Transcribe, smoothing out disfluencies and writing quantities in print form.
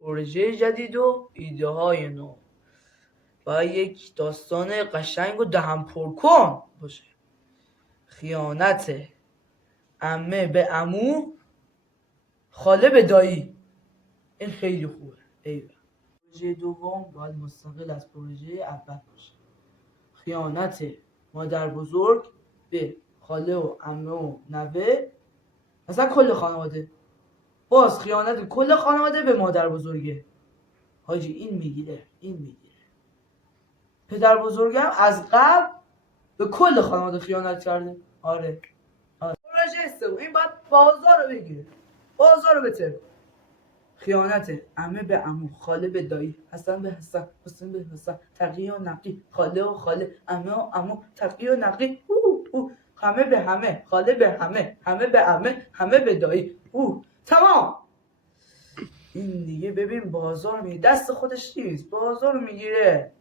پروژه جدید و ایده های نو. باید یک داستان قشنگ و دهن پرکن باشه. خیانت عمه به عمو، خاله به دایی. این خیلی خوبه. ایوه. پروژه دوم باید مستقل از پروژه اول باشه. خیانت مادر بزرگ به خاله و عمه و نوه، مثلا کل خانواده. باز خیانت کل خانواده به مادر بزرگه. حاجی این میگیره. پدر بزرگم از قبل به کل خانواده خیانت کرده. آره. پروژه سوم این باید بازار رو بگیره. بازار رو بتره. خیانت عمه به عمو، خاله به دایی، حسن به حسن، حسین به حسن، تقی و نقی، خاله و خاله، عمه و عمو، تقی و نقی، همه به همه، خاله به همه، همه به عمه، همه به دایی. تمام. این دیگه ببین بازار میگیره، دست خودش نیست، بازار میگیره.